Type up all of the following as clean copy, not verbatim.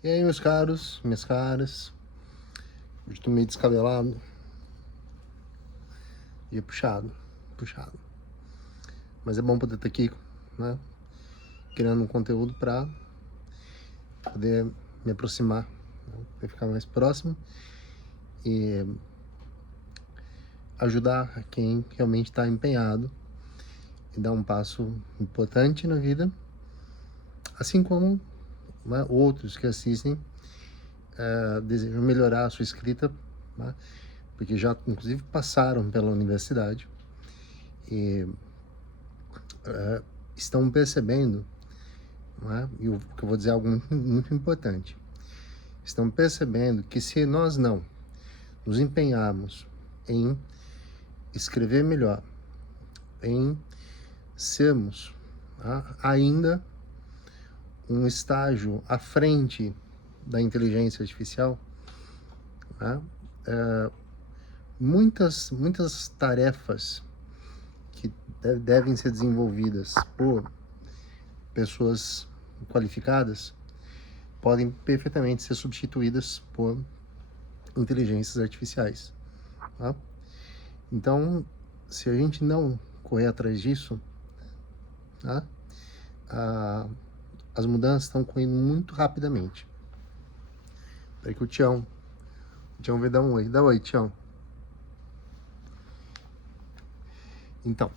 E aí, meus caros, minhas caras, hoje tô meio descabelado, dia puxado. Mas é bom poder estar aqui, né, criando um conteúdo pra poder me aproximar, né, pra ficar mais próximo e ajudar quem realmente está empenhado e dar um passo importante na vida, assim como, né, outros que assistem desejam melhorar a sua escrita, né, porque já inclusive passaram pela universidade e estão percebendo, não é? E o que eu vou dizer é algo muito importante. Estão percebendo que se nós não nos empenharmos em escrever melhor, em sermos, tá, ainda um estágio à frente da inteligência artificial, tá, muitas tarefas que devem ser desenvolvidas por pessoas qualificadas podem perfeitamente ser substituídas por inteligências artificiais. Tá? Então, se a gente não correr atrás disso, tá? As mudanças estão ocorrendo muito rapidamente. Peraí que o Tião vai dar um oi. Dá oi, Tião. Então,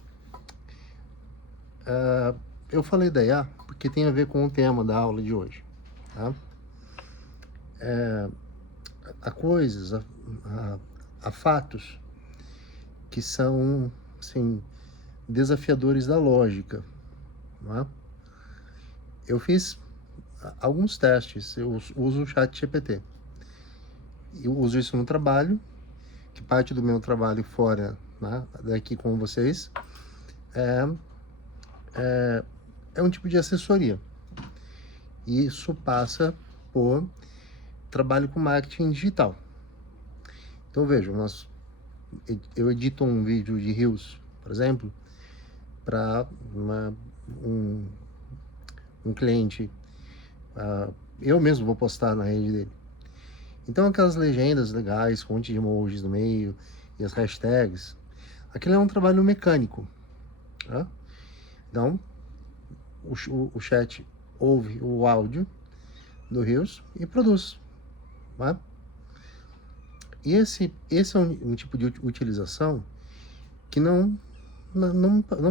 eu falei da IA porque tem a ver com o tema da aula de hoje. Tá? Há coisas, há fatos que são, assim, desafiadores da lógica. Não é? Eu fiz alguns testes, eu uso o ChatGPT. Eu uso isso no trabalho, que parte do meu trabalho fora, né, daqui com vocês, é um tipo de assessoria. E isso passa por trabalho com marketing digital. Então vejam, eu edito um vídeo de Reels, por exemplo, para um cliente. Eu mesmo vou postar na rede dele. Então aquelas legendas legais, com um monte de emojis no meio e as hashtags, aquilo é um trabalho mecânico. Tá? Então, o chat ouve o áudio do Reels e produz. Tá? E esse é um tipo de utilização que não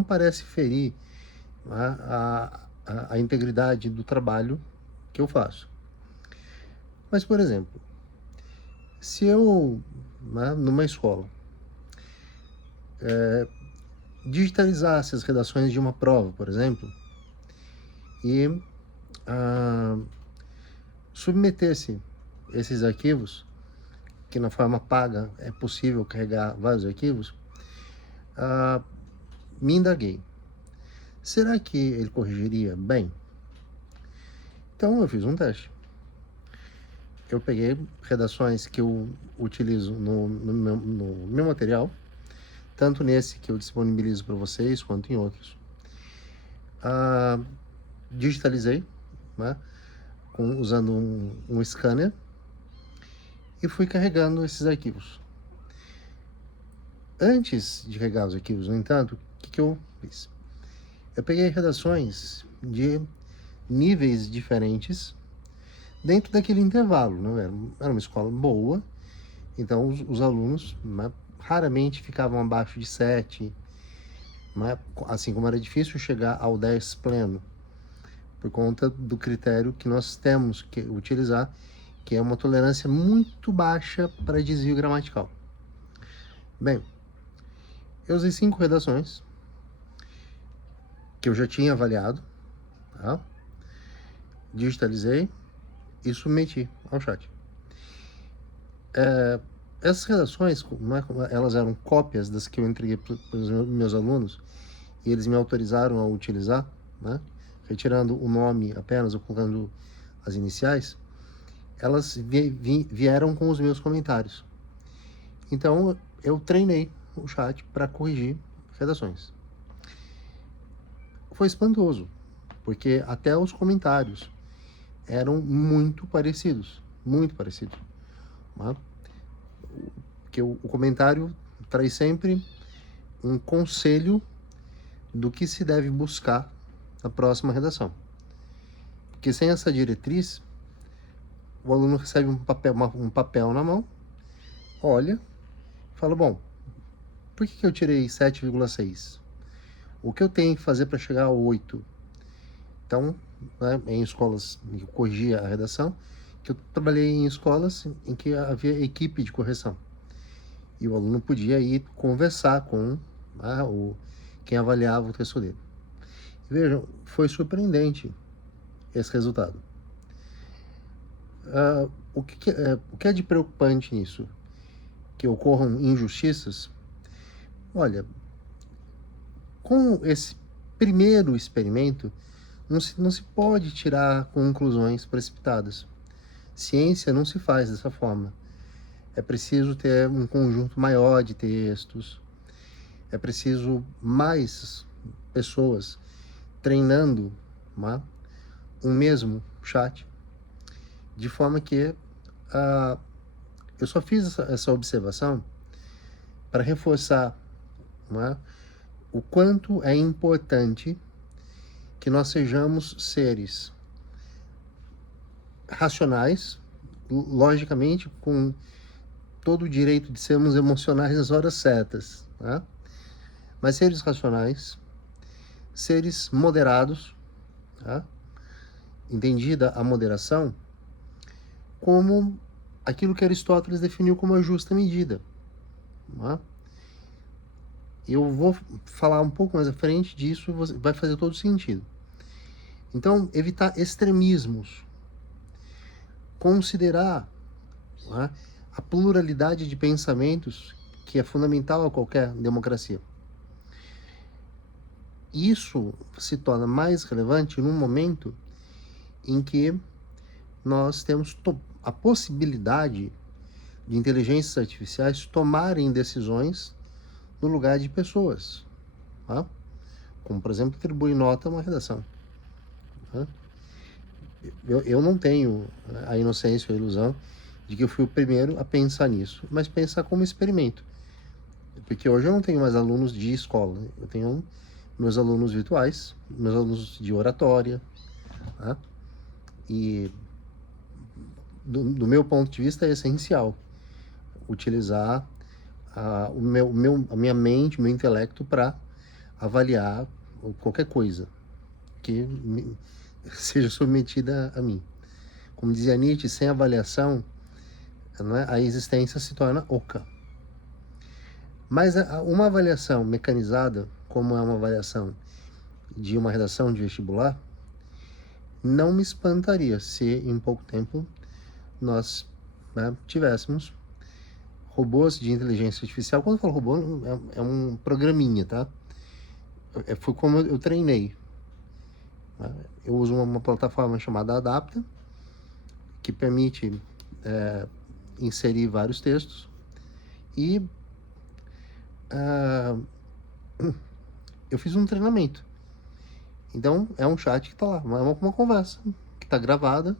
parece ferir a integridade do trabalho que eu faço. Mas, por exemplo, se eu, né, numa escola, digitalizasse as redações de uma prova, por exemplo, e submetesse esses arquivos, que na forma paga é possível carregar vários arquivos, me indaguei. Será que ele corrigiria bem? Então eu fiz um teste. Eu peguei redações que eu utilizo no meu material, tanto nesse que eu disponibilizo para vocês, quanto em outros. Digitalizei, né, usando um scanner, e fui carregando esses arquivos. Antes de carregar os arquivos, no entanto, o que eu fiz? Eu peguei redações de níveis diferentes dentro daquele intervalo. Né? Era uma escola boa, então os alunos, né, raramente ficavam abaixo de 7, né? Assim como era difícil chegar ao 10 pleno, por conta do critério que nós temos que utilizar, que é uma tolerância muito baixa para desvio gramatical. Bem, eu usei 5 redações que eu já tinha avaliado, tá? Digitalizei e submeti ao chat. Essas redações, elas eram cópias das que eu entreguei para os meus alunos e eles me autorizaram a utilizar, né? Retirando o nome apenas ou colocando as iniciais. Elas vieram com os meus comentários. Então eu treinei o chat para corrigir redações. Foi espantoso, porque até os comentários eram muito parecidos, muito parecidos. Né? Porque o comentário traz sempre um conselho do que se deve buscar na próxima redação. Porque sem essa diretriz, o aluno recebe um papel na mão, olha, fala, bom, por que eu tirei 7,6? O que eu tenho que fazer para chegar a 8? Então, né, em escolas que eu corrigia a redação, que eu trabalhei em escolas em que havia equipe de correção. E o aluno podia ir conversar com quem avaliava o texto dele. E vejam, foi surpreendente esse resultado. O que é de preocupante nisso? Que ocorram injustiças? Olha, com esse primeiro experimento, não se pode tirar conclusões precipitadas. Ciência não se faz dessa forma. É preciso ter um conjunto maior de textos, é preciso mais pessoas treinando um mesmo chat, de forma que eu só fiz essa observação para reforçar o quanto é importante que nós sejamos seres racionais, logicamente, com todo o direito de sermos emocionais nas horas certas, né? Mas seres racionais, seres moderados, tá? Entendida a moderação como aquilo que Aristóteles definiu como a justa medida. Tá? Eu vou falar um pouco mais à frente disso, vai fazer todo sentido. Então, evitar extremismos, considerar a pluralidade de pensamentos, que é fundamental a qualquer democracia. Isso se torna mais relevante num momento em que nós temos a possibilidade de inteligências artificiais tomarem decisões no lugar de pessoas, tá? Como, por exemplo, atribuir nota a uma redação. Tá? Eu não tenho a inocência ou a ilusão de que eu fui o primeiro a pensar nisso, mas pensar como experimento. Porque hoje eu não tenho mais alunos de escola, eu tenho meus alunos virtuais, meus alunos de oratória, tá? E do meu ponto de vista é essencial utilizar a minha mente, o meu intelecto para avaliar qualquer coisa que seja submetida a mim. Como dizia Nietzsche, sem avaliação, a existência se torna oca. Mas uma avaliação mecanizada, como é uma avaliação de uma redação de vestibular, não me espantaria se em pouco tempo nós tivéssemos robôs de inteligência artificial. Quando eu falo robô, é um programinha, tá? Foi como eu treinei. Eu uso uma plataforma chamada Adapta, que permite inserir vários textos e eu fiz um treinamento. Então, é um chat que está lá, é uma conversa que está gravada,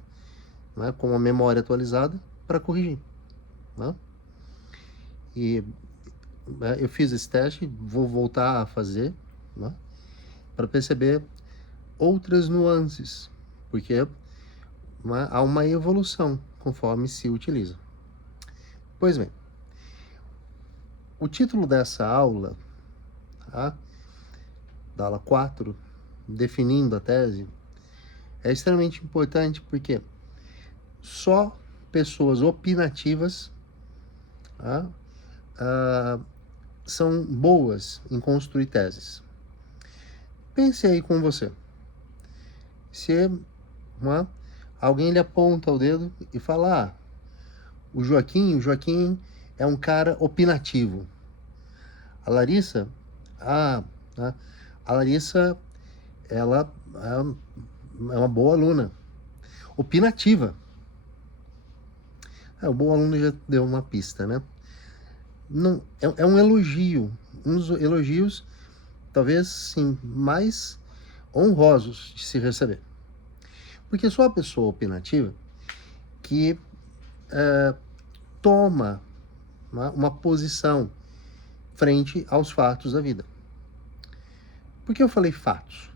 com uma memória atualizada para corrigir. E eu fiz esse teste, vou voltar a fazer, para perceber outras nuances, porque há uma evolução conforme se utiliza. Pois bem, o título dessa aula, da aula 4, definindo a tese, é extremamente importante porque só pessoas opinativas são boas em construir teses. Pense aí com você. Se alguém lhe aponta o dedo e fala, o Joaquim é um cara opinativo. A Larissa, a Larissa, ela é uma boa aluna. Opinativa. O bom aluno já deu uma pista, né? Não, é um elogio. Uns elogios, talvez, sim, mais honrosos de se receber. Porque só a pessoa opinativa que toma uma posição frente aos fatos da vida. Por que eu falei fatos?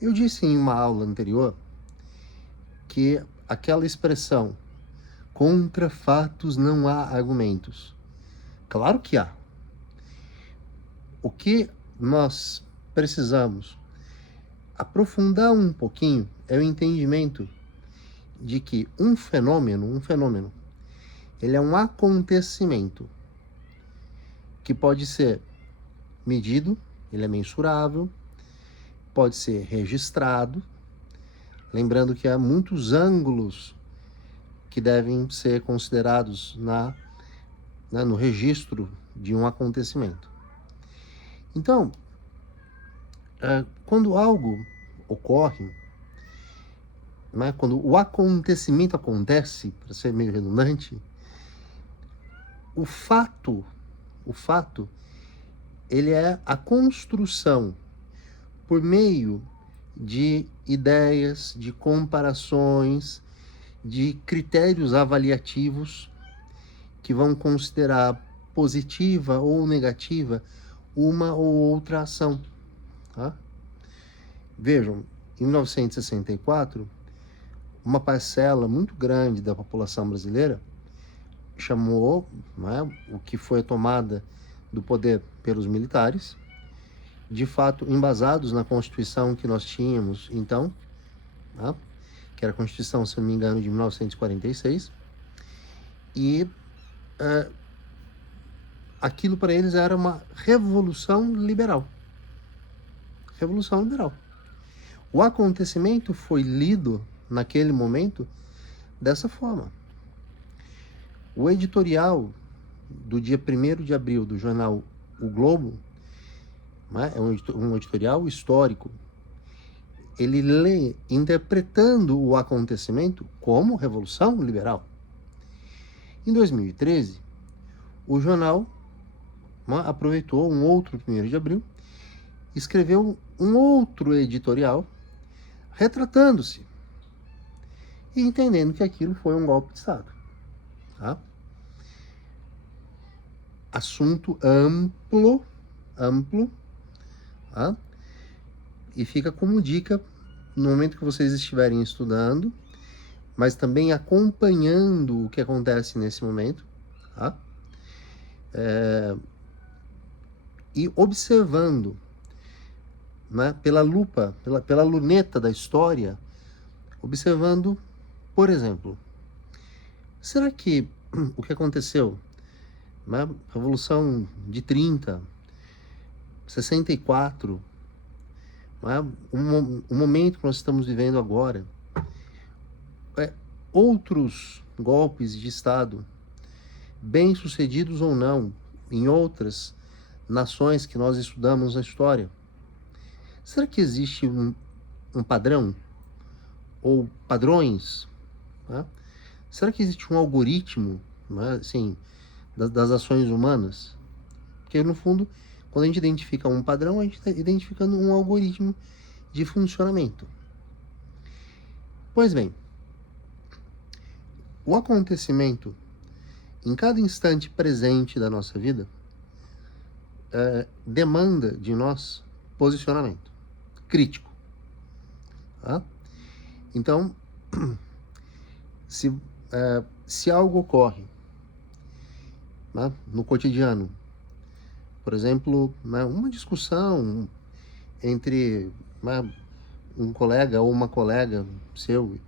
Eu disse em uma aula anterior que aquela expressão contra fatos não há argumentos. Claro que há. O que nós precisamos aprofundar um pouquinho é o entendimento de que um fenômeno, ele é um acontecimento que pode ser medido, ele é mensurável, pode ser registrado, lembrando que há muitos ângulos que devem ser considerados no registro de um acontecimento. Então, quando algo ocorre, quando o acontecimento acontece, para ser meio redundante, o fato, ele é a construção por meio de ideias, de comparações, de critérios avaliativos que vão considerar positiva ou negativa uma ou outra ação. Tá? Vejam, em 1964, uma parcela muito grande da população brasileira chamou o que foi a tomada do poder pelos militares, de fato embasados na Constituição que nós tínhamos então, que era a Constituição, se não me engano, de 1946, e aquilo para eles era uma revolução liberal. Revolução liberal. O acontecimento foi lido naquele momento dessa forma. O editorial do dia 1º de abril do jornal O Globo, é um editorial histórico, ele lê interpretando o acontecimento como revolução liberal. Em 2013, o jornal aproveitou um outro 1º de abril, escreveu um outro editorial retratando-se e entendendo que aquilo foi um golpe de Estado. Tá? Assunto amplo, tá? E fica como dica no momento que vocês estiverem estudando, mas também acompanhando o que acontece nesse momento, tá? E observando, pela lupa, pela luneta da história, observando, por exemplo, será que o que aconteceu na Revolução de 30, 64, o momento que nós estamos vivendo agora, outros golpes de Estado, bem-sucedidos ou não, em outras nações que nós estudamos na história, será que existe um padrão? Ou padrões? Será que existe um algoritmo, assim, das ações humanas? Porque, no fundo, quando a gente identifica um padrão, a gente está identificando um algoritmo de funcionamento. Pois bem, o acontecimento em cada instante presente da nossa vida demanda de nós posicionamento crítico. Tá? Então, se algo ocorre no cotidiano, por exemplo, uma discussão entre um colega ou uma colega seu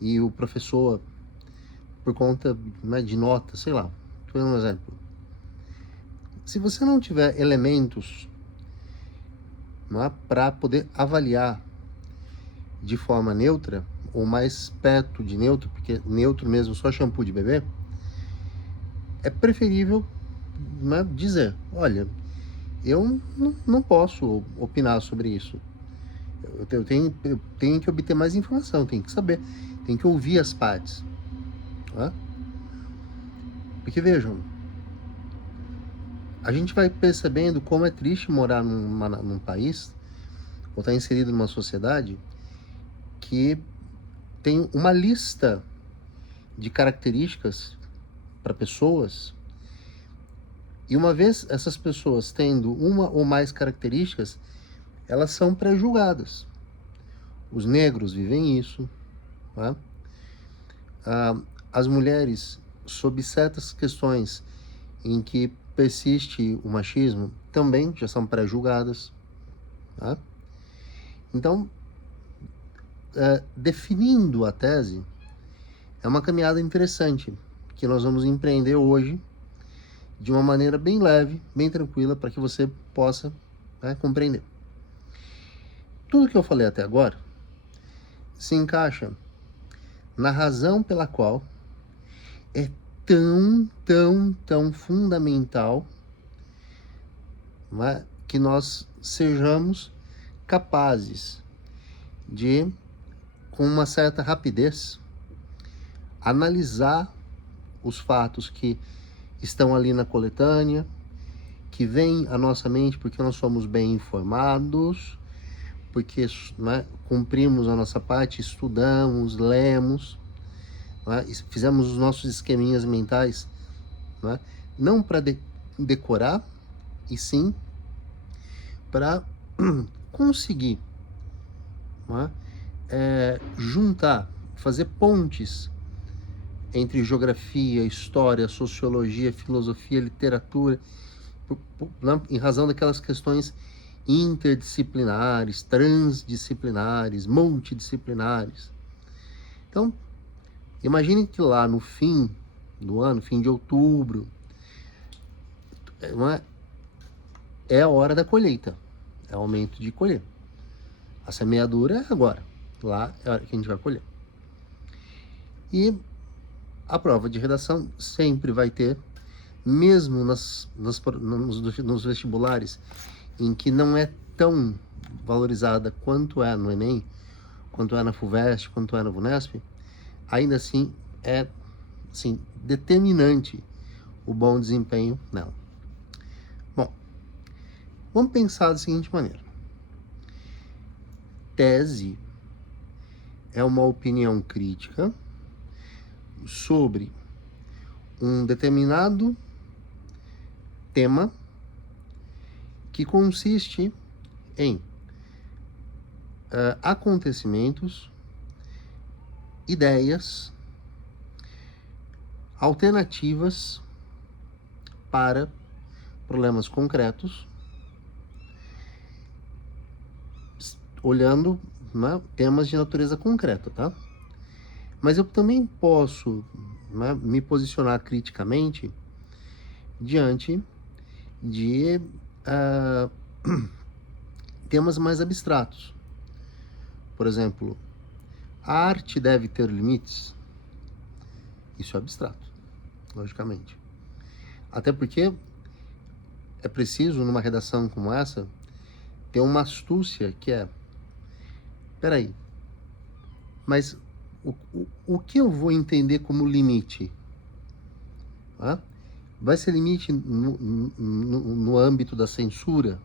e o professor por conta de nota, sei lá, estou dando um exemplo. Se você não tiver elementos para poder avaliar de forma neutra, ou mais perto de neutro, porque neutro mesmo só shampoo de bebê, é preferível dizer, olha, eu não posso opinar sobre isso. Eu tenho que obter mais informação, tenho que saber, tenho que ouvir as partes. Tá? Porque vejam, a gente vai percebendo como é triste morar num país, ou estar inserido numa sociedade que tem uma lista de características para pessoas, e uma vez essas pessoas tendo uma ou mais características, elas são pré-julgadas. Os negros vivem isso, né? As mulheres, sob certas questões em que persiste o machismo, também já são pré-julgadas, tá? Então, definindo a tese, é uma caminhada interessante que nós vamos empreender hoje de uma maneira bem leve, bem tranquila, para que você possa, né, compreender. Tudo que eu falei até agora se encaixa na razão pela qual é tão fundamental, né, que nós sejamos capazes de, com uma certa rapidez, analisar os fatos que estão ali na coletânea, que vêm à nossa mente porque nós somos bem informados, porque, né, cumprimos a nossa parte, estudamos, lemos, né, fizemos os nossos esqueminhas mentais, né, não para decorar, e sim para conseguir, né, juntar, fazer pontes entre geografia, história, sociologia, filosofia, literatura, em razão daquelas questões interdisciplinares, transdisciplinares, multidisciplinares. Então, imagine que lá no fim do ano, fim de outubro, é a hora da colheita, é o momento de colher. A semeadura é agora, lá é a hora que a gente vai colher. E a prova de redação sempre vai ter, mesmo nos vestibulares em que não é tão valorizada quanto é no Enem, quanto é na FUVEST, quanto é na VUNESP, ainda assim é, assim, determinante o bom desempenho nela. Bom, vamos pensar da seguinte maneira. Tese é uma opinião crítica sobre um determinado tema que consiste em acontecimentos, ideias, alternativas para problemas concretos, olhando, né, temas de natureza concreta, tá? Mas eu também posso, né, me posicionar criticamente diante de temas mais abstratos. Por exemplo, a arte deve ter limites? Isso é abstrato, logicamente. Até porque é preciso, numa redação como essa, ter uma astúcia que é: peraí, mas o que eu vou entender como limite? Tá? Vai ser limite no âmbito da censura?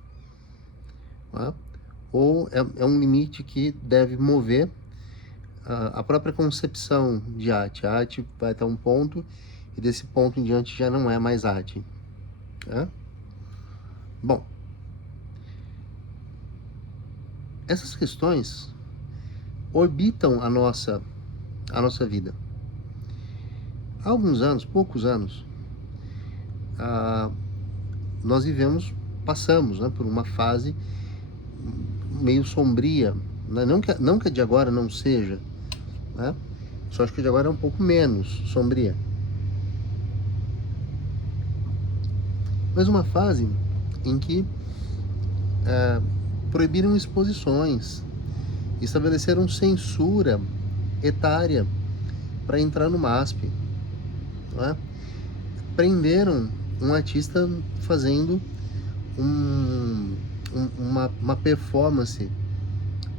Tá? Ou é um limite que deve mover a própria concepção de arte? A arte vai até um ponto, e desse ponto em diante já não é mais arte. Tá? Bom, essas questões orbitam a nossa vida. Há alguns anos, poucos anos, nós passamos, né, por uma fase meio sombria, né? Não que a de agora não seja, né? Só acho que a de agora é um pouco menos sombria. Mas uma fase em que proibiram exposições, estabeleceram censura etária para entrar no MASP, né? Prenderam um artista fazendo uma performance,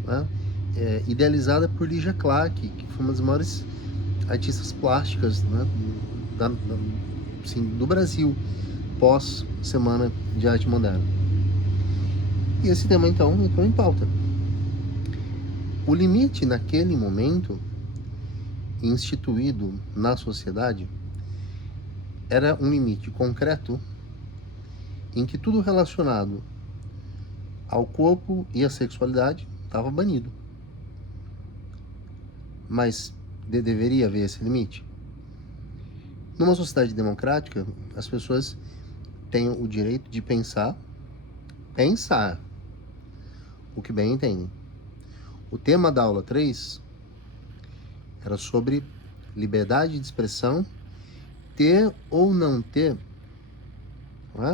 né, idealizada por Lygia Clark, que foi uma das maiores artistas plásticas, né, assim, do Brasil, pós Semana de Arte Moderna. E esse tema, então, entrou em pauta. O limite, naquele momento, instituído na sociedade era um limite concreto em que tudo relacionado ao corpo e à sexualidade estava banido. Mas deveria haver esse limite? Numa sociedade democrática, as pessoas têm o direito de pensar o que bem entendem. O tema da aula 3 era sobre liberdade de expressão, ter ou não ter, não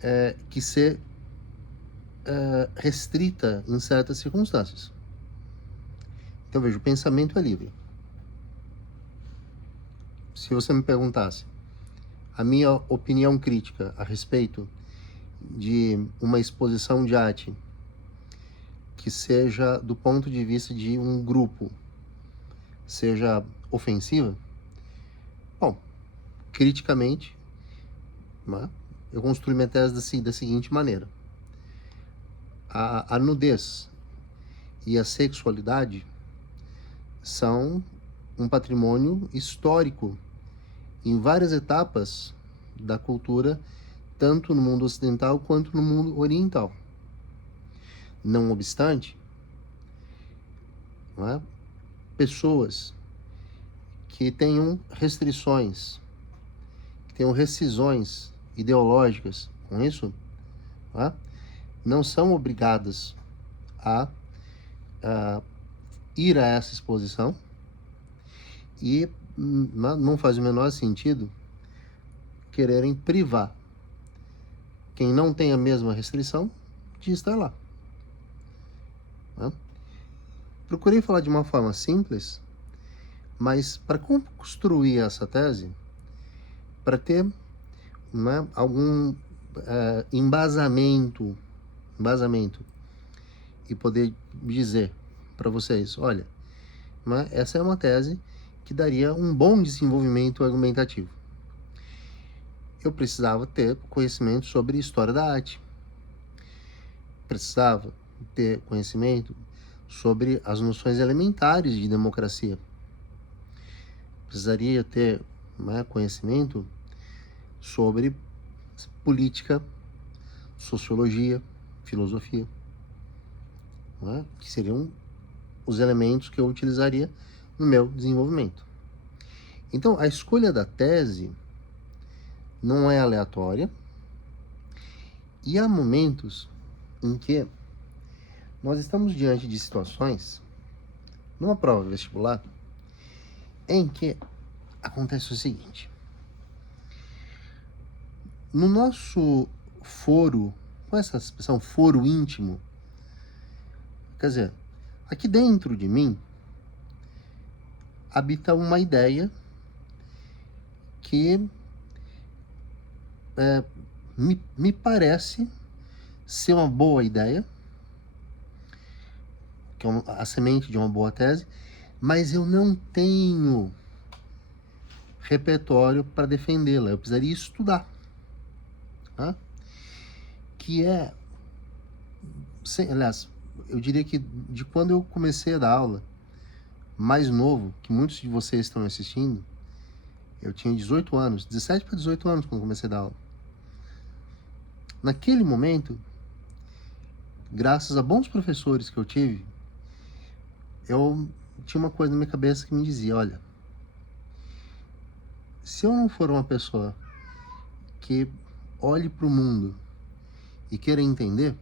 é? Que ser restrita em certas circunstâncias. Então, veja, o pensamento é livre. Se você me perguntasse a minha opinião crítica a respeito de uma exposição de arte que seja, do ponto de vista de um grupo, seja ofensiva, bom, criticamente, né, eu construí minha tese da seguinte maneira. A nudez e a sexualidade são um patrimônio histórico em várias etapas da cultura, tanto no mundo ocidental quanto no mundo oriental. Não obstante, não é? Pessoas que tenham restrições, que tenham rescisões ideológicas com isso, não é? Não são obrigadas a ir a essa exposição, e não faz o menor sentido quererem privar quem não tem a mesma restrição de estar lá. Né? Procurei falar de uma forma simples, mas para construir essa tese, para ter, né, algum embasamento e poder dizer para vocês, olha, né, essa é uma tese que daria um bom desenvolvimento argumentativo. Eu precisava ter conhecimento sobre história da arte. Precisava ter conhecimento sobre as noções elementares de democracia. Precisaria ter, né, conhecimento sobre política, sociologia, filosofia, né, que seriam os elementos que eu utilizaria no meu desenvolvimento. Então, a escolha da tese não é aleatória, e há momentos em que nós estamos diante de situações, numa prova vestibular, em que acontece o seguinte: no nosso foro, com essa expressão foro íntimo, quer dizer, aqui dentro de mim habita uma ideia que me parece ser uma boa ideia, que é a semente de uma boa tese, mas eu não tenho repertório para defendê-la. Eu precisaria estudar. Tá? Que é, aliás, eu diria que de quando eu comecei a dar aula, mais novo, que muitos de vocês estão assistindo, eu tinha 18 anos, 17 para 18 anos quando comecei a dar aula. Naquele momento, graças a bons professores que eu tive, eu tinha uma coisa na minha cabeça que me dizia, olha, se eu não for uma pessoa que olhe para o mundo e queira entender,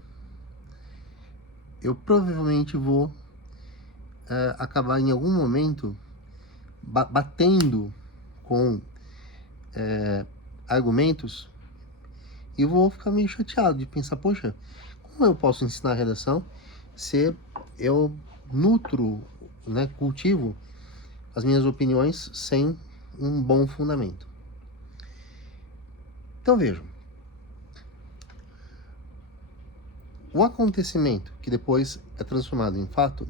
eu provavelmente vou acabar em algum momento batendo com argumentos, e eu vou ficar meio chateado de pensar, poxa, como eu posso ensinar redação se eu nutro, né, cultivo as minhas opiniões sem um bom fundamento? Então vejam, o acontecimento que depois é transformado em fato,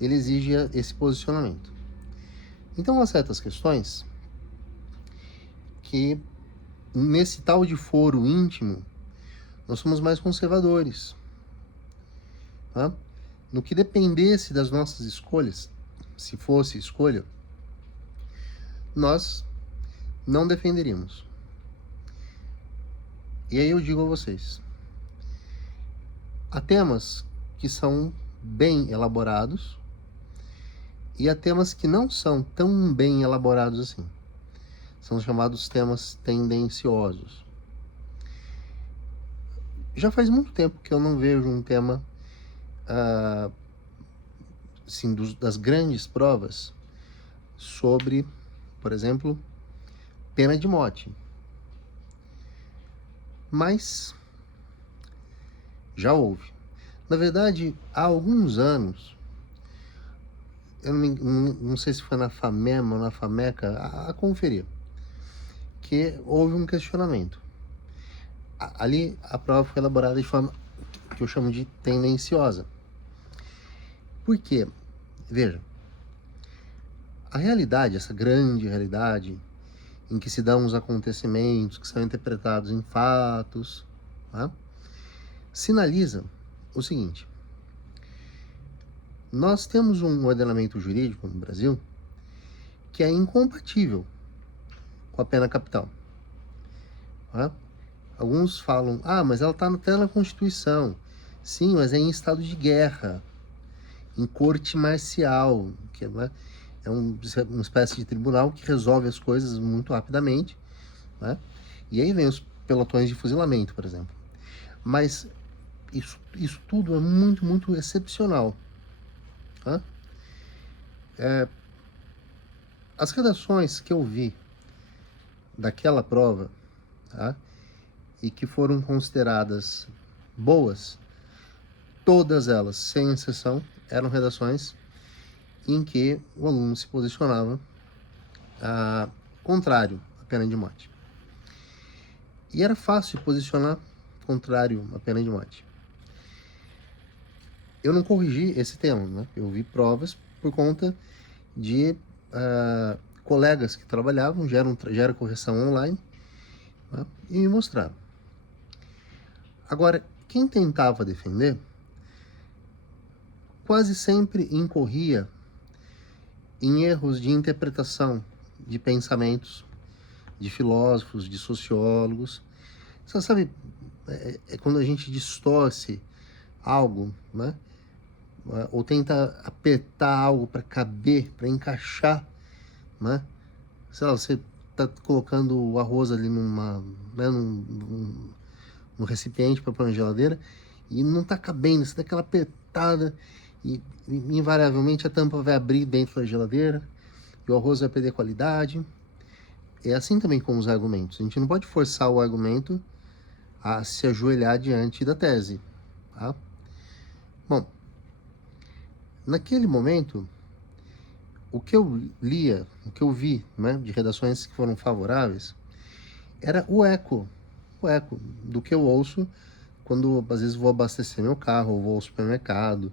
ele exige esse posicionamento. Então há certas questões que, nesse tal de foro íntimo, nós somos mais conservadores. Tá? No que dependesse das nossas escolhas, se fosse escolha, nós não defenderíamos. E aí eu digo a vocês, há temas que são bem elaborados e há temas que não são tão bem elaborados assim. São chamados temas tendenciosos. Já faz muito tempo que eu não vejo um tema assim, das grandes provas sobre, por exemplo, pena de morte. Mas já houve. Na verdade, há alguns anos, eu não sei se foi na FAMEMA ou na FAMECA, a conferir, que houve um questionamento. Ali a prova foi elaborada de forma que eu chamo de tendenciosa. Por quê? Veja, a realidade, essa grande realidade, em que se dão os acontecimentos que são interpretados em fatos, tá? Sinaliza o seguinte: nós temos um ordenamento jurídico no Brasil que é incompatível com a pena capital. Tá? Alguns falam, mas ela está até na Constituição. Sim, mas é em estado de guerra, em corte marcial, que é uma espécie de tribunal que resolve as coisas muito rapidamente, né? E aí vem os pelotões de fuzilamento, por exemplo. Mas isso tudo é muito, muito excepcional. Tá? As redações que eu vi daquela prova, tá? E que foram consideradas boas, todas elas, sem exceção, eram redações em que o aluno se posicionava contrário à pena de morte. E era fácil posicionar contrário à pena de morte. Eu não corrigi esse tema, né? Eu vi provas por conta de colegas que trabalhavam, gera correção online, né? E me mostraram. Agora, quem tentava defender quase sempre incorria em erros de interpretação de pensamentos de filósofos, de sociólogos. Você sabe, é quando a gente distorce algo, né? Ou tenta apertar algo para caber, para encaixar, né? Sei lá, você está colocando o arroz ali num recipiente para pôr na geladeira e não está cabendo, você dá aquela apertada e invariavelmente a tampa vai abrir dentro da geladeira e o arroz vai perder qualidade. É assim também com os argumentos. A gente não pode forçar o argumento a se ajoelhar diante da tese. Tá? Bom, naquele momento, o que eu lia, o que eu vi, né, de redações que foram favoráveis, era o eco do que eu ouço quando às vezes vou abastecer meu carro, ou vou ao supermercado,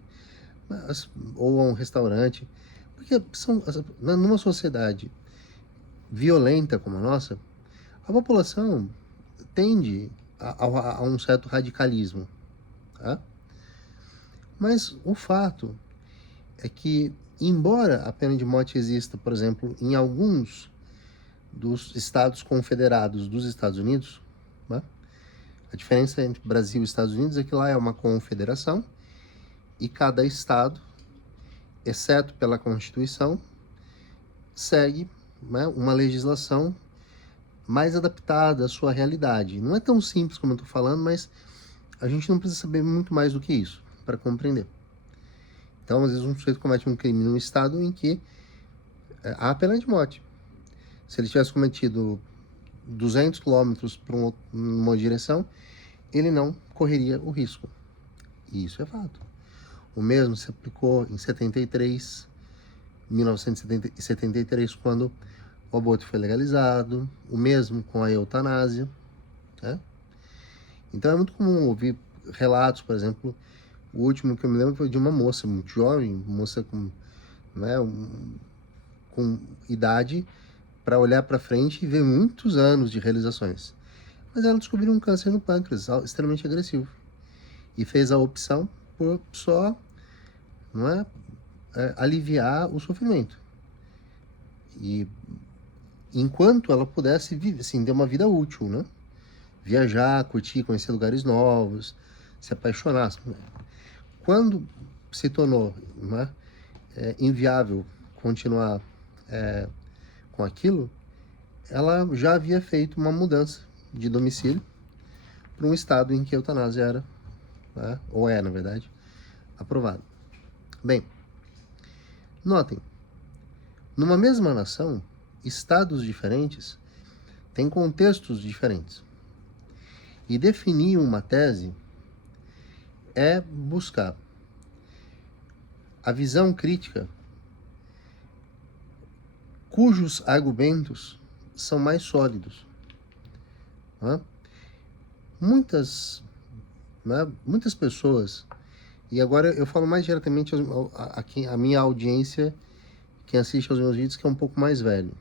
ou a um restaurante. Porque numa sociedade violenta como a nossa, a população tende a um certo radicalismo. Tá? Mas o fato é que, embora a pena de morte exista, por exemplo, em alguns dos estados confederados dos Estados Unidos, né? A diferença entre Brasil e Estados Unidos é que lá é uma confederação e cada estado, exceto pela Constituição, segue, né, uma legislação mais adaptada à sua realidade. Não é tão simples como eu estou falando, mas a gente não precisa saber muito mais do que isso para compreender. Então, às vezes, um sujeito comete um crime num estado em que há pena de morte. Se ele tivesse cometido 200 quilômetros para uma direção, ele não correria o risco. E isso é fato. O mesmo se aplicou em 1973, quando o aborto foi legalizado. O mesmo com a eutanásia. Né? Então é muito comum ouvir relatos, por exemplo, o último que eu me lembro foi de uma moça muito jovem, moça com, né, com idade para olhar para frente e ver muitos anos de realizações. Mas ela descobriu um câncer no pâncreas, extremamente agressivo. E fez a opção por só, não é, aliviar o sofrimento. E enquanto ela pudesse viver, assim, ter uma vida útil, né? Viajar, curtir, conhecer lugares novos, se apaixonar. Quando se tornou, né, inviável continuar com aquilo, ela já havia feito uma mudança de domicílio para um estado em que a eutanásia era, né, ou é, na verdade, aprovada. Bem, notem, numa mesma nação, estados diferentes têm contextos diferentes. E definir uma tese é buscar a visão crítica cujos argumentos são mais sólidos. Né? Muitas pessoas, e agora eu falo mais diretamente a minha audiência, quem assiste aos meus vídeos, que é um pouco mais velho.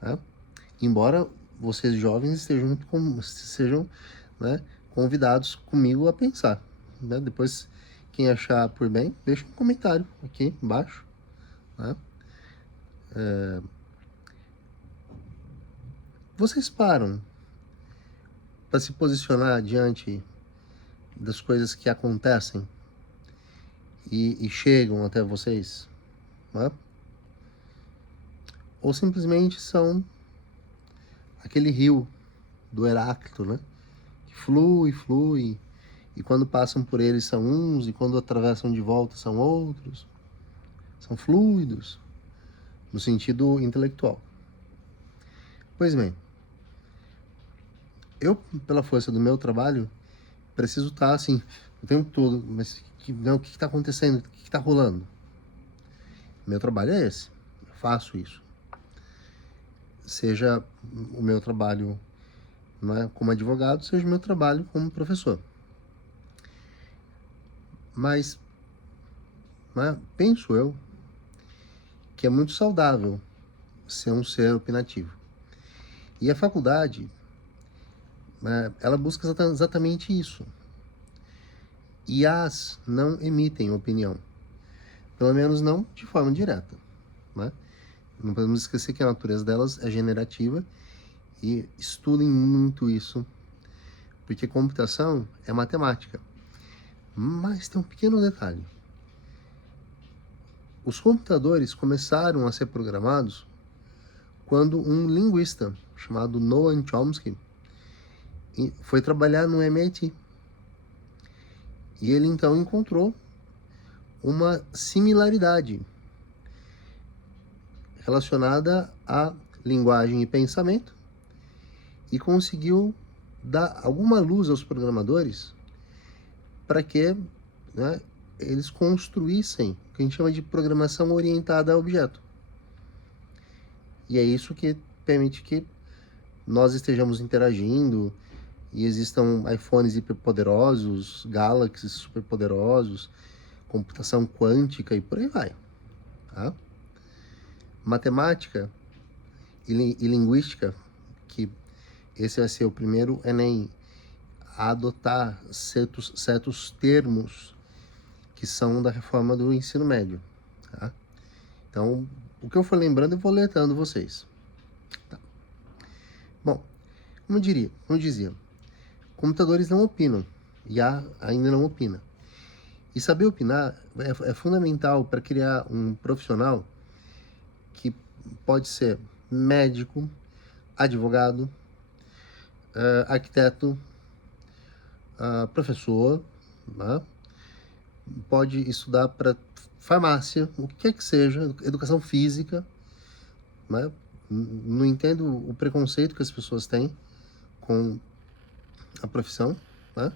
Né? Embora vocês jovens sejam né, convidados comigo a pensar. Né? Depois, quem achar por bem, deixa um comentário aqui embaixo. Né? Vocês param para se posicionar diante das coisas que acontecem e chegam até vocês? Né? Ou simplesmente são aquele rio do Heráclito, né? Que flui, e quando passam por ele são uns, e quando atravessam de volta são outros. São fluidos, no sentido intelectual. Pois bem, eu, pela força do meu trabalho, preciso estar assim, o tempo todo, mas o que está acontecendo? O que está rolando? Meu trabalho é esse, eu faço isso. Seja o meu trabalho, né, como advogado, seja o meu trabalho como professor. Mas, né, penso eu, que é muito saudável ser um ser opinativo. E a faculdade, né, ela busca exatamente isso. IAs não emitem opinião, pelo menos não de forma direta. Né? Não podemos esquecer que a natureza delas é generativa, e estudem muito isso, porque computação é matemática. Mas tem um pequeno detalhe. Os computadores começaram a ser programados quando um linguista chamado Noam Chomsky foi trabalhar no MIT. E ele então encontrou uma similaridade relacionada à linguagem e pensamento e conseguiu dar alguma luz aos programadores para que, né, eles construíssem o que a gente chama de programação orientada a objeto. E é isso que permite que nós estejamos interagindo e existam iPhones hiperpoderosos, Galaxies superpoderosos, computação quântica e por aí vai. Tá? Matemática e linguística, que esse vai ser o primeiro Enem a adotar certos termos que são da reforma do ensino médio. Tá? Então, o que eu for lembrando, eu vou alertando vocês. Tá. Bom, como eu dizia, computadores não opinam, IA ainda não opina. E saber opinar é fundamental para criar um profissional que pode ser médico, advogado, arquiteto, professor, né? Pode estudar para farmácia, o que quer que seja, educação física, né? Não entendo o preconceito que as pessoas têm com a profissão, né?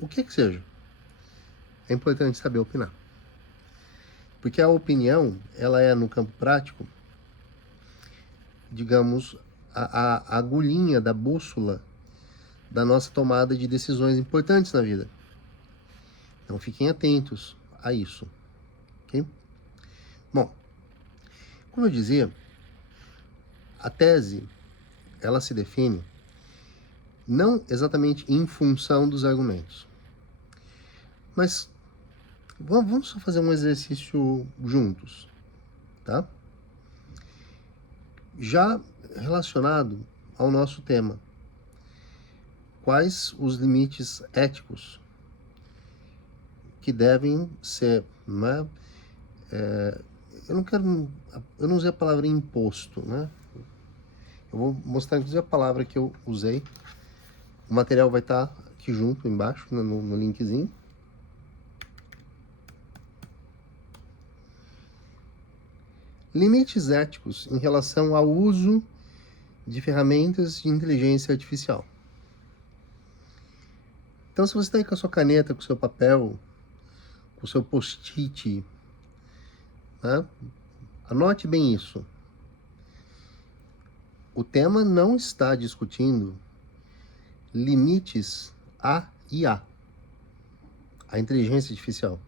O que quer que seja, é importante saber opinar. Porque a opinião, ela é, no campo prático, digamos, a agulhinha da bússola da nossa tomada de decisões importantes na vida. Então fiquem atentos a isso. Ok? Bom, como eu dizia, a tese, ela se define não exatamente em função dos argumentos, mas Vamos só fazer um exercício juntos, tá? Já relacionado ao nosso tema, quais os limites éticos que devem ser, né? Eu não usei a palavra imposto, né? Eu vou mostrar inclusive a palavra que eu usei. O material vai estar aqui junto, embaixo, no linkzinho. Limites éticos em relação ao uso de ferramentas de inteligência artificial. Então, se você está aí com a sua caneta, com o seu papel, com o seu post-it, né? Anote bem isso. O tema não está discutindo limites à IA, a inteligência artificial.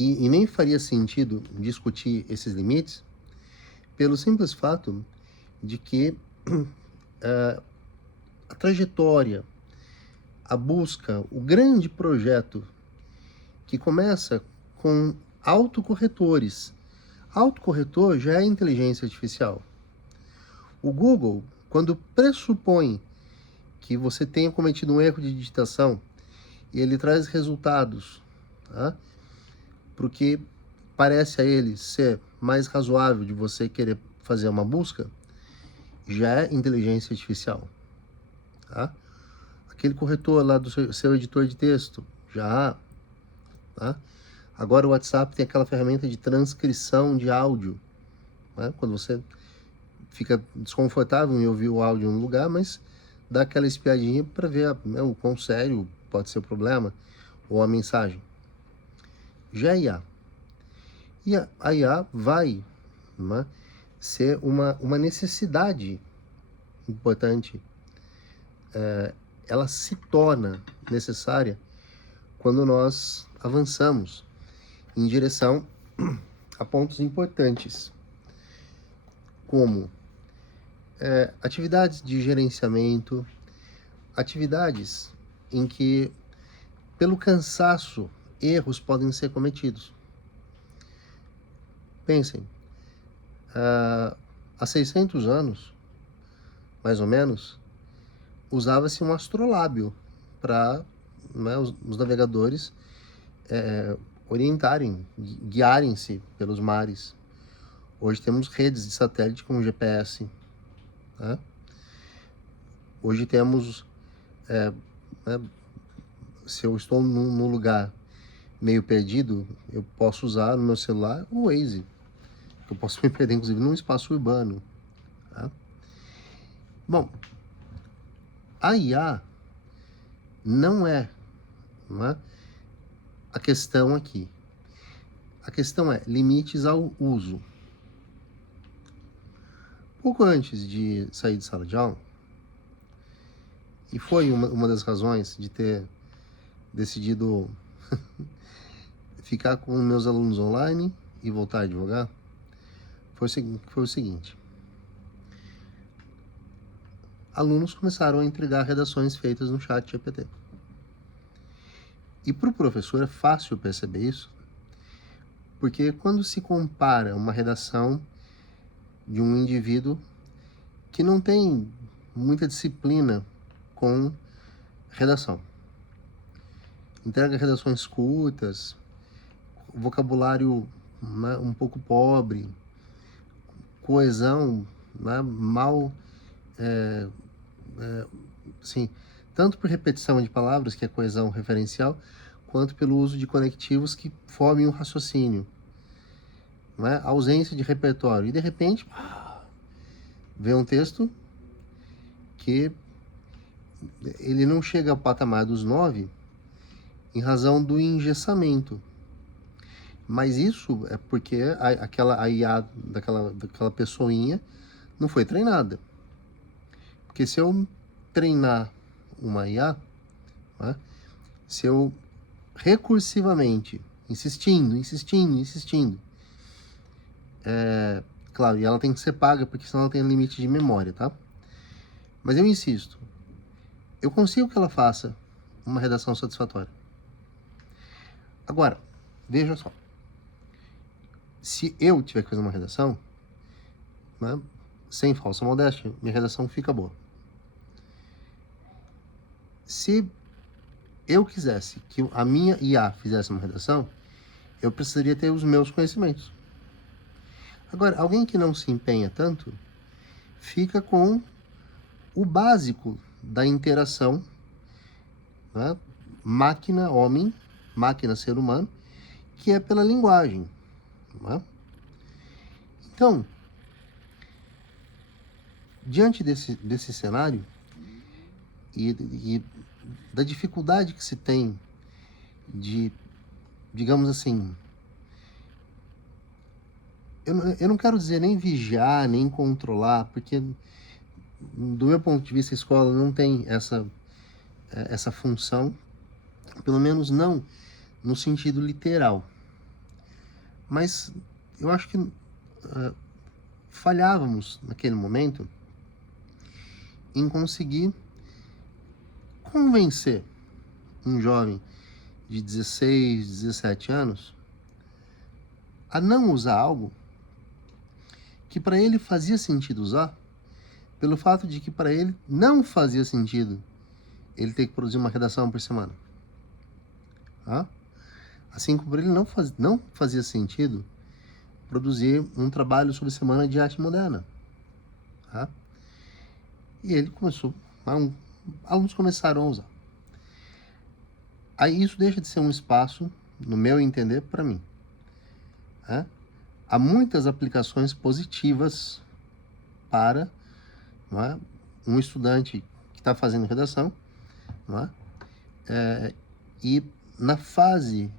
E nem faria sentido discutir esses limites pelo simples fato de que a trajetória, a busca, o grande projeto que começa com autocorretores. Autocorretor já é inteligência artificial. O Google, quando pressupõe que você tenha cometido um erro de digitação e ele traz resultados, tá? Porque parece a ele ser mais razoável de você querer fazer uma busca, já é inteligência artificial, tá? Aquele corretor lá do seu editor de texto, já, tá? Agora o WhatsApp tem aquela ferramenta de transcrição de áudio, né? Quando você fica desconfortável em ouvir o áudio em um lugar, mas dá aquela espiadinha para ver o quão sério pode ser o problema ou a mensagem. Já a IA. E a IA vai, né, ser uma necessidade importante. Ela se torna necessária quando nós avançamos em direção a pontos importantes, como atividades de gerenciamento, atividades em que, pelo cansaço, erros podem ser cometidos. Pensem, há 600 anos, mais ou menos, usava-se um astrolábio para, né, os navegadores orientarem, guiarem-se pelos mares. Hoje temos redes de satélite com GPS. Né? Hoje temos, né, se eu estou num lugar meio perdido, eu posso usar no meu celular o Waze. Eu posso me perder, inclusive, num espaço urbano. Tá? Bom, a IA não é a questão aqui. A questão é limites ao uso. Pouco antes de sair de sala de aula, e foi uma das razões de ter decidido ficar com meus alunos online e voltar a advogar, foi o seguinte. Alunos começaram a entregar redações feitas no chat GPT. E para o professor é fácil perceber isso, porque quando se compara uma redação de um indivíduo que não tem muita disciplina com redação, entrega redações curtas, vocabulário, né, um pouco pobre, coesão, né, mal, assim, tanto por repetição de palavras, que é coesão referencial, quanto pelo uso de conectivos que formem um raciocínio, né, ausência de repertório. E de repente, vê um texto que ele não chega ao patamar dos 9 em razão do engessamento. Mas isso é porque a IA daquela pessoinha não foi treinada. Porque se eu treinar uma IA, né, se eu recursivamente, insistindo, claro, e ela tem que ser paga, porque senão ela tem limite de memória, tá? Mas eu insisto, eu consigo que ela faça uma redação satisfatória. Agora, veja só. Se eu tiver que fazer uma redação, né, sem falsa modéstia, minha redação fica boa. Se eu quisesse que a minha IA fizesse uma redação, eu precisaria ter os meus conhecimentos. Agora, alguém que não se empenha tanto, fica com o básico da interação, né, máquina-homem, máquina-ser humano, que é pela linguagem. Né? Então, diante desse cenário e da dificuldade que se tem de, digamos assim, eu não quero dizer nem vigiar, nem controlar, porque do meu ponto de vista a escola não tem essa função, pelo menos não no sentido literal. Mas eu acho que falhávamos naquele momento em conseguir convencer um jovem de 16, 17 anos a não usar algo que para ele fazia sentido usar, pelo fato de que para ele não fazia sentido ele ter que produzir uma redação por semana. Tá? Assim como para ele não fazia sentido produzir um trabalho sobre semana de arte moderna. Tá? E ele começou, alunos começaram a usar. Aí isso deixa de ser um espaço, no meu entender, para mim. Tá? Há muitas aplicações positivas para, não é, um estudante que está fazendo redação, não é? E na fase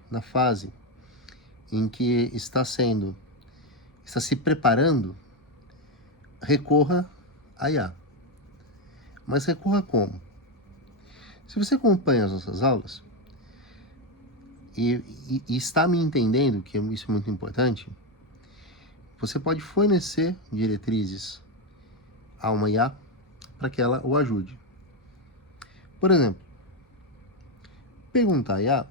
em que está se preparando, recorra a IA. Mas recorra como? Se você acompanha as nossas aulas e está me entendendo, que isso é muito importante, você pode fornecer diretrizes a uma IA para que ela o ajude. Por exemplo, perguntar a IA,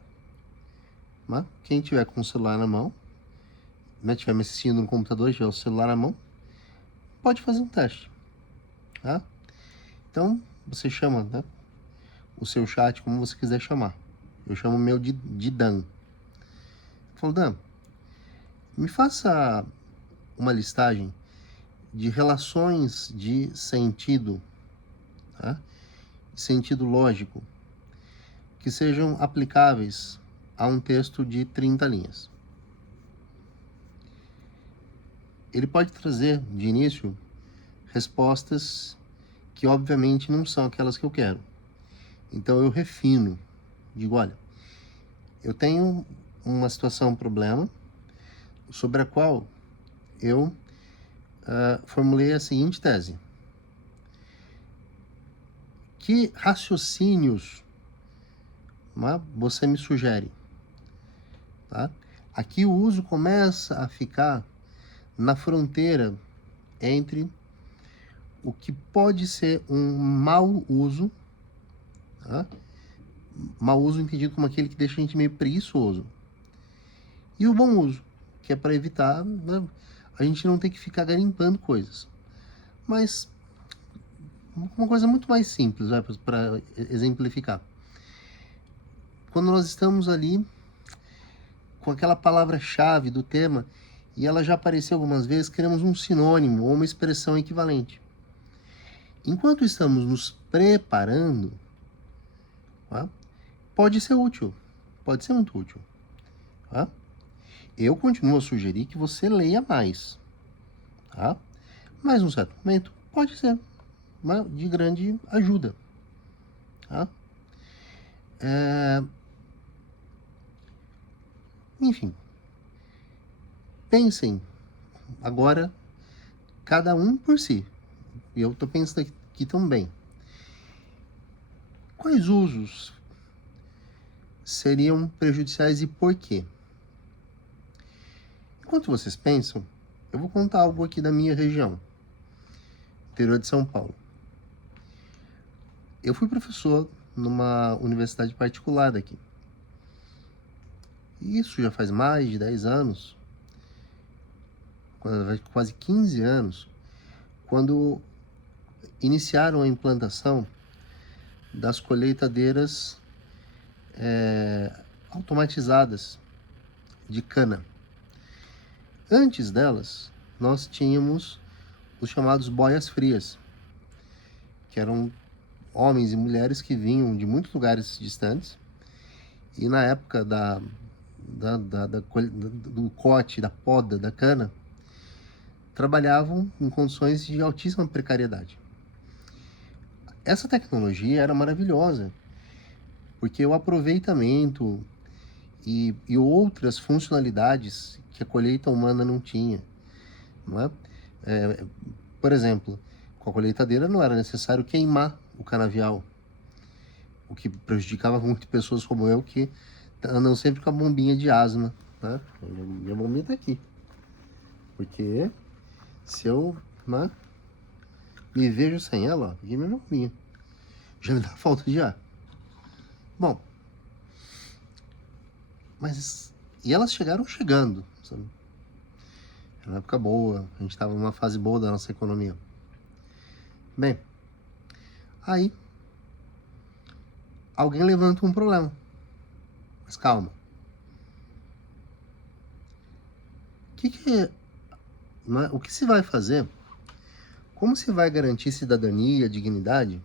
né, quem tiver com o celular na mão, né, estiver me assistindo no computador, tiver o celular na mão, pode fazer um teste. Tá? Então, você chama, né, o seu chat como você quiser chamar. Eu chamo o meu de Dan. Falo, Dan, me faça uma listagem de relações de sentido, tá? Sentido lógico, que sejam aplicáveis a um texto de 30 linhas. Ele pode trazer, de início, respostas que obviamente não são aquelas que eu quero. Então eu refino, digo, olha, eu tenho uma situação, um problema, sobre a qual eu formulei a seguinte tese. Que raciocínios, né, você me sugere? Tá? Aqui o uso começa a ficar na fronteira entre o que pode ser um mau uso, tá? Mau uso entendido como aquele que deixa a gente meio preguiçoso, e o bom uso, que é para evitar, né, a gente não ter que ficar garimpando coisas. Mas uma coisa muito mais simples, né, para exemplificar. Quando nós estamos ali com aquela palavra-chave do tema e ela já apareceu algumas vezes, queremos um sinônimo ou uma expressão equivalente. Enquanto estamos nos preparando, tá, pode ser útil, pode ser muito útil. Tá? Eu continuo a sugerir que você leia mais, tá? Mas num certo momento pode ser de grande ajuda. Tá? Enfim, pensem agora cada um por si. E eu estou pensando aqui também. Quais usos seriam prejudiciais e por quê? Enquanto vocês pensam, eu vou contar algo aqui da minha região, interior de São Paulo. Eu fui professor numa universidade particular daqui. E isso já faz mais de 10 anos, quase 15 anos, quando iniciaram a implantação das colheitadeiras automatizadas de cana. Antes delas, nós tínhamos os chamados boias frias, que eram homens e mulheres que vinham de muitos lugares distantes, e na época do corte, da poda da cana, trabalhavam em condições de altíssima precariedade. Essa tecnologia era maravilhosa, porque o aproveitamento e outras funcionalidades que a colheita humana não tinha, não é? Por exemplo, com a colheitadeira não era necessário queimar o canavial, o que prejudicava muito pessoas como eu, que andam sempre com a bombinha de asma, né? Minha bombinha tá aqui, porque se eu, né, me vejo sem ela, ó, aqui é minha bombinha, já me dá falta de ar. Bom, mas e elas chegaram chegando, sabe? Era uma época boa, a gente estava numa fase boa da nossa economia. Bem, aí alguém levanta um problema. Mas calma. O que se vai fazer? Como se vai garantir cidadania, dignidade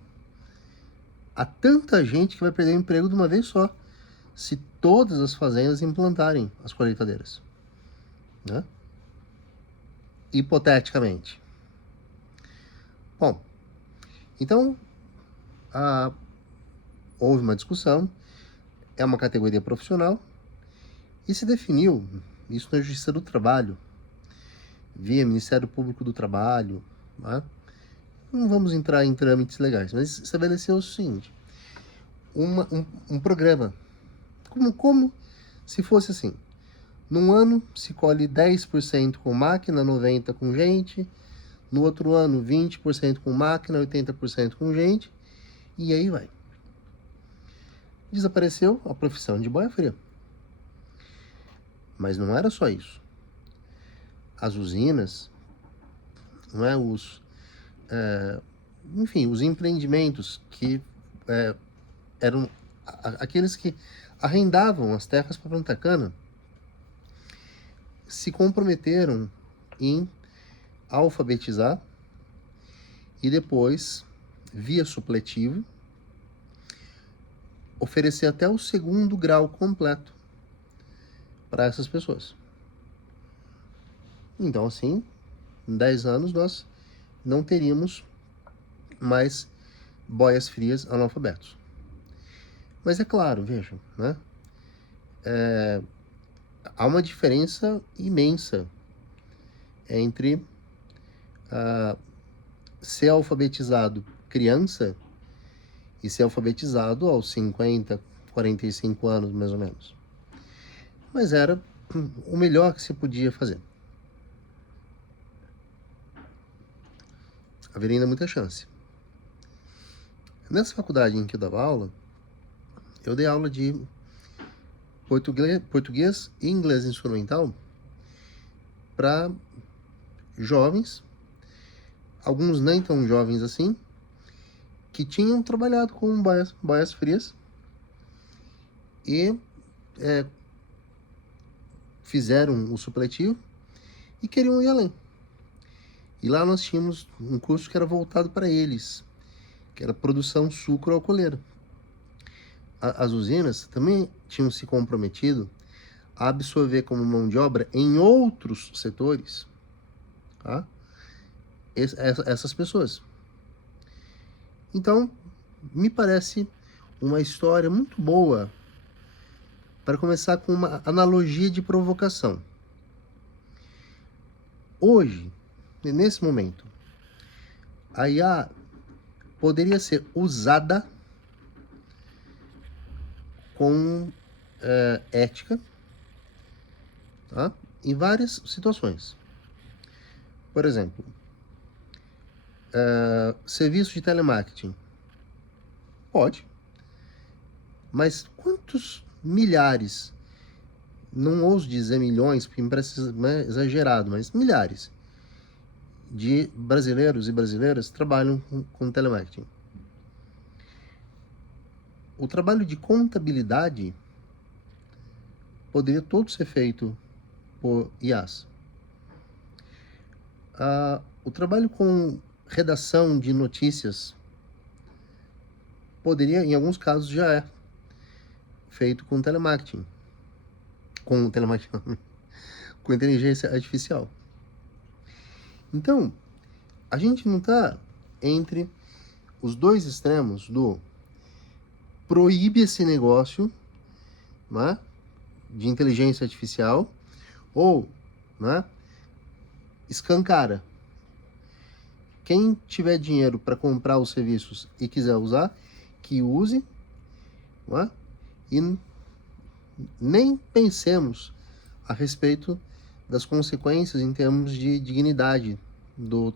a tanta gente que vai perder o emprego de uma vez só, se todas as fazendas implantarem as colheitadeiras, né? Hipoteticamente. Bom, então houve uma discussão, é uma categoria profissional, e se definiu, isso na Justiça do Trabalho, via Ministério Público do Trabalho, né? Não vamos entrar em trâmites legais, mas estabeleceu o seguinte, um programa, como se fosse assim, num ano se colhe 10% com máquina, 90% com gente, no outro ano 20% com máquina, 80% com gente, e aí vai. Desapareceu a profissão de boia fria. Mas não era só isso. As usinas, não é, enfim, os empreendimentos que eram aqueles que arrendavam as terras para plantar cana, se comprometeram em alfabetizar e depois, via supletivo, oferecer até o 2º grau completo para essas pessoas. Então, assim, em 10 anos nós não teríamos mais boias frias analfabetos. Mas é claro, vejam, né? Há uma diferença imensa entre ser alfabetizado criança e ser alfabetizado aos 50, 45 anos, mais ou menos. Mas era o melhor que se podia fazer. Haveria ainda muita chance. Nessa faculdade em que eu dava aula, eu dei aula de português e inglês instrumental para jovens, alguns nem tão jovens assim, que tinham trabalhado com boias frias e fizeram o supletivo e queriam ir além. E lá nós tínhamos um curso que era voltado para eles, que era produção sucro-alcooleira. As usinas também tinham se comprometido a absorver como mão de obra em outros setores, tá? Essas pessoas. Então, me parece uma história muito boa para começar com uma analogia de provocação. Hoje, nesse momento, a IA poderia ser usada com ética, tá? Em várias situações. Por exemplo, serviço de telemarketing. Pode. Mas quantos milhares não ouso dizer milhões, porque me parece, né, exagerado, mas milhares de brasileiros e brasileiras trabalham com telemarketing. O trabalho de contabilidade poderia todo ser feito por IAs. O trabalho com redação de notícias poderia, em alguns casos, já é feito com telemarketing. Com telemarketing, com inteligência artificial. Então, a gente não está entre os dois extremos do proíbe esse negócio, né, de inteligência artificial, ou, né, escancara. Quem tiver dinheiro para comprar os serviços e quiser usar, que use, né, e nem pensemos a respeito das consequências em termos de dignidade do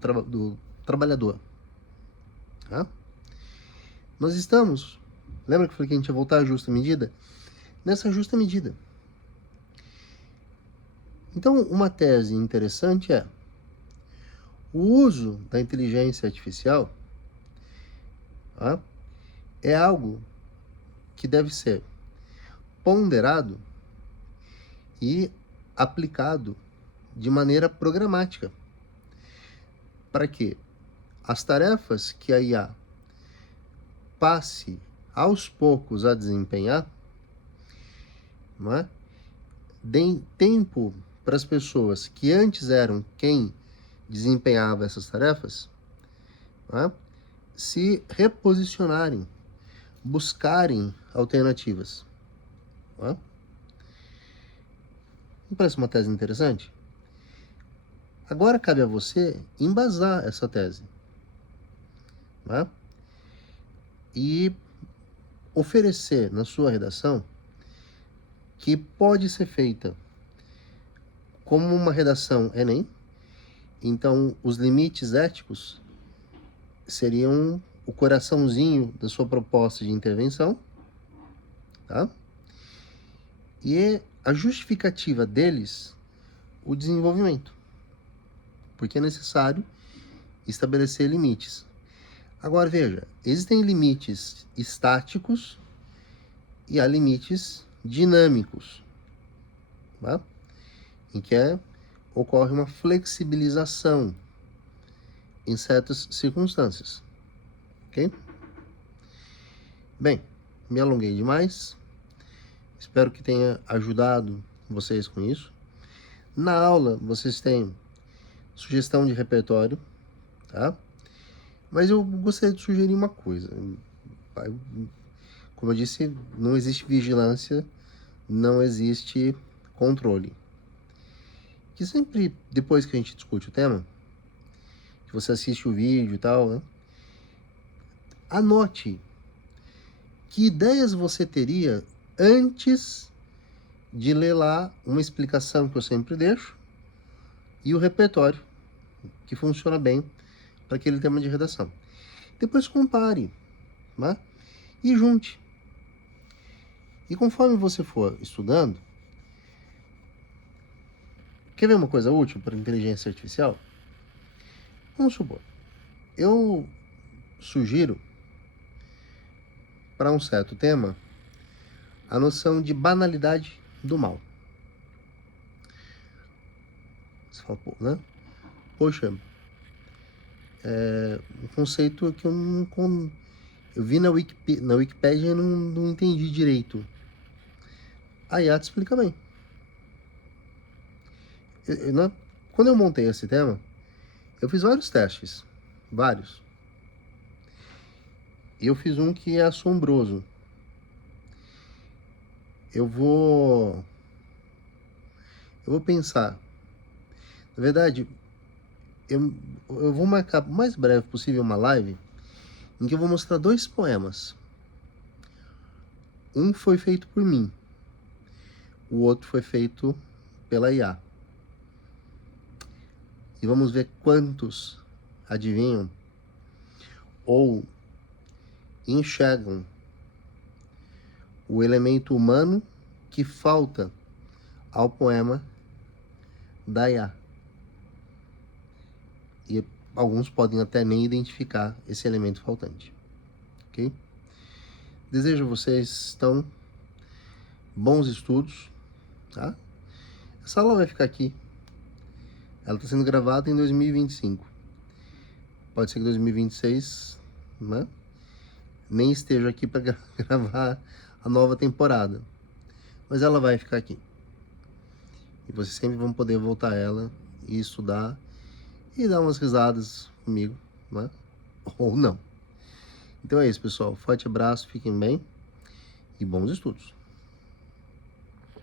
trabalhador. Tá? Nós estamos, lembra que eu falei que a gente ia voltar à justa medida? Nessa justa medida. Então, uma tese interessante é o uso da inteligência artificial, tá, é algo que deve ser ponderado e aplicado de maneira programática, para que as tarefas que a IA passe aos poucos a desempenhar, não é, deem tempo para as pessoas que antes eram quem desempenhava essas tarefas, não é, se reposicionarem, buscarem alternativas. Não é? Não parece uma tese interessante? Agora cabe a você embasar essa tese, né? E oferecer na sua redação que pode ser feita como uma redação Enem. Então, os limites éticos seriam o coraçãozinho da sua proposta de intervenção, tá? E a justificativa deles, o desenvolvimento, porque é necessário estabelecer limites. Agora veja, existem limites estáticos e há limites dinâmicos, tá? Em que ocorre uma flexibilização em certas circunstâncias, ok? Bem, me alonguei demais, espero que tenha ajudado vocês com isso. Na aula vocês têm sugestão de repertório, tá? Mas eu gostaria de sugerir uma coisa. Como eu disse, não existe vigilância, não existe controle. Que sempre, depois que a gente discute o tema, que você assiste o vídeo e tal, né, anote que ideias você teria antes de ler lá uma explicação que eu sempre deixo e o repertório, que funciona bem para aquele tema de redação. Depois compare, né, e junte. E conforme você for estudando, quer ver uma coisa útil para a inteligência artificial? Vamos supor, eu sugiro para um certo tema a noção de banalidade do mal. Você fala, pô, né? Poxa, é um conceito que eu vi na Wikipédia e não entendi direito. A IA te explica bem. Quando eu montei esse tema, eu fiz vários testes. Vários. E eu fiz um que é assombroso. Eu vou pensar. Na verdade, eu vou marcar o mais breve possível uma live em que eu vou mostrar 2 poemas. Um foi feito por mim. O outro foi feito pela IA. E vamos ver quantos adivinham ou enxergam o elemento humano que falta ao poema da IA. E alguns podem até nem identificar esse elemento faltante, ok? Desejo a vocês, então, bons estudos, tá? Essa aula vai ficar aqui. Ela está sendo gravada em 2025. Pode ser que 2026, né, nem esteja aqui para gravar a nova temporada. Mas ela vai ficar aqui. E vocês sempre vão poder voltar a ela e estudar e dar umas risadas comigo, né? Ou não. Então é isso, pessoal. Forte abraço, fiquem bem e bons estudos.